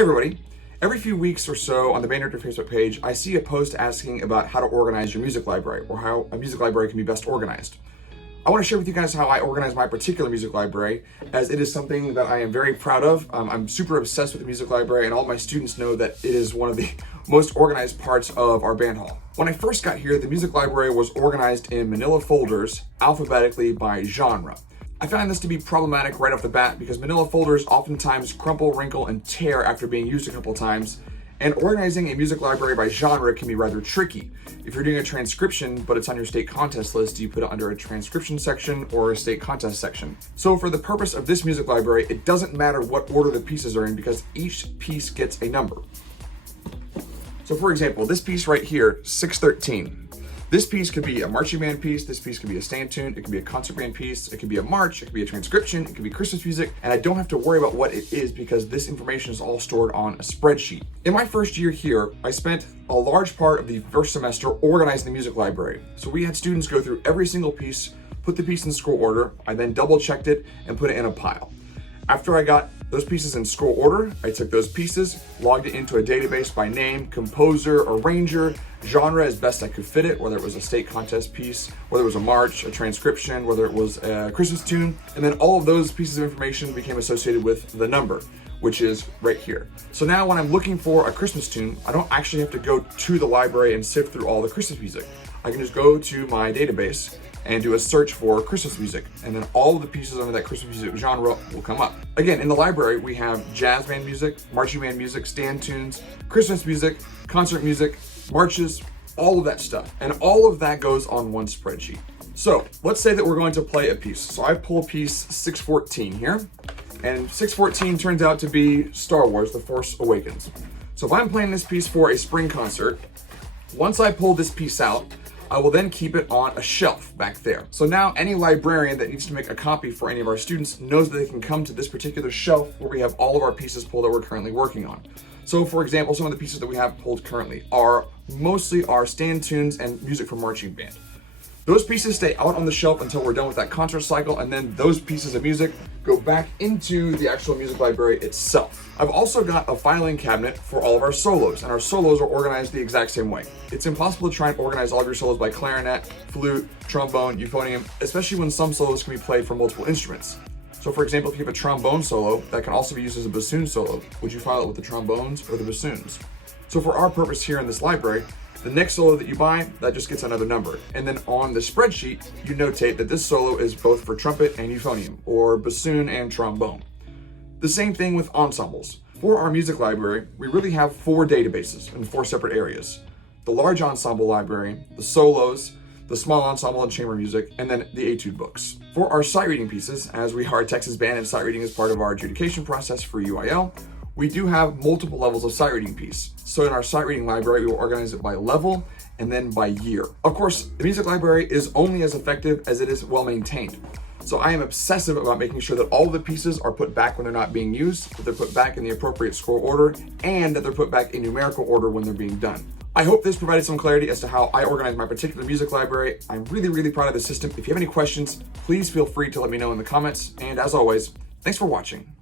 Hey everybody. Every few weeks or so on the Band Director Facebook page, I see a post asking about how to organize your music library or how a music library can be best organized. I want to share with you guys how I organize my particular music library, as it is something that I am very proud of. I'm super obsessed with the music library, and all my students know that it is one of the most organized parts of our band hall. When I first got here, the music library was organized in manila folders alphabetically by genre. I found this to be problematic right off the bat because manila folders oftentimes crumple, wrinkle, and tear after being used a couple times, and organizing a music library by genre can be rather tricky. If you're doing a transcription but it's on your state contest list, do you put it under a transcription section or a state contest section? So for the purpose of this music library, it doesn't matter what order the pieces are in because each piece gets a number. So for example, this piece right here, 613. This piece could be a marching band piece, this piece could be a stand tune, it could be a concert band piece, it could be a march, it could be a transcription, it could be Christmas music, and I don't have to worry about what it is because this information is all stored on a spreadsheet. In my first year here, I spent a large part of the first semester organizing the music library. So we had students go through every single piece, put the piece in scroll order, I then double checked it and put it in a pile. After I got those pieces in scroll order, I took those pieces, logged it into a database by name, composer, arranger, genre as best I could fit it, whether it was a state contest piece, whether it was a march, a transcription, whether it was a Christmas tune, and then all of those pieces of information became associated with the number, which is right here. So now when I'm looking for a Christmas tune, I don't actually have to go to the library and sift through all the Christmas music. I can just go to my database and do a search for Christmas music, and then all of the pieces under that Christmas music genre will come up. Again, in the library, we have jazz band music, marching band music, stand tunes, Christmas music, concert music, marches, all of that stuff. And all of that goes on one spreadsheet. So let's say that we're going to play a piece. So I pull piece 614 here, and 614 turns out to be Star Wars: The Force Awakens. So if I'm playing this piece for a spring concert, once I pull this piece out, I will then keep it on a shelf back there. So now any librarian that needs to make a copy for any of our students knows that they can come to this particular shelf where we have all of our pieces pulled that we're currently working on. So for example, some of the pieces that we have pulled currently are mostly our stand tunes and music for marching band. Those pieces stay out on the shelf until we're done with that concert cycle, and then those pieces of music go back into the actual music library itself. I've also got a filing cabinet for all of our solos, and our solos are organized the exact same way. It's impossible to try and organize all of your solos by clarinet, flute, trombone, euphonium, especially when some solos can be played for multiple instruments. So for example, if you have a trombone solo, that can also be used as a bassoon solo. Would you file it with the trombones or the bassoons? So for our purpose here in this library, the next solo that you buy, that just gets another number. And then on the spreadsheet, you notate that this solo is both for trumpet and euphonium, or bassoon and trombone. The same thing with ensembles. For our music library, we really have 4 databases in 4 separate areas. The large ensemble library, the solos, the small ensemble and chamber music, and then the etude books. For our sight reading pieces, as we are a Texas band and sight reading is part of our adjudication process for UIL, we do have multiple levels of sight reading piece. So in our sight reading library, we will organize it by level and then by year. Of course, the music library is only as effective as it is well maintained. So I am obsessive about making sure that all the pieces are put back when they're not being used, that they're put back in the appropriate scroll order, and that they're put back in numerical order when they're being done. I hope this provided some clarity as to how I organize my particular music library. I'm really proud of the system. If you have any questions, please feel free to let me know in the comments. And as always, thanks for watching.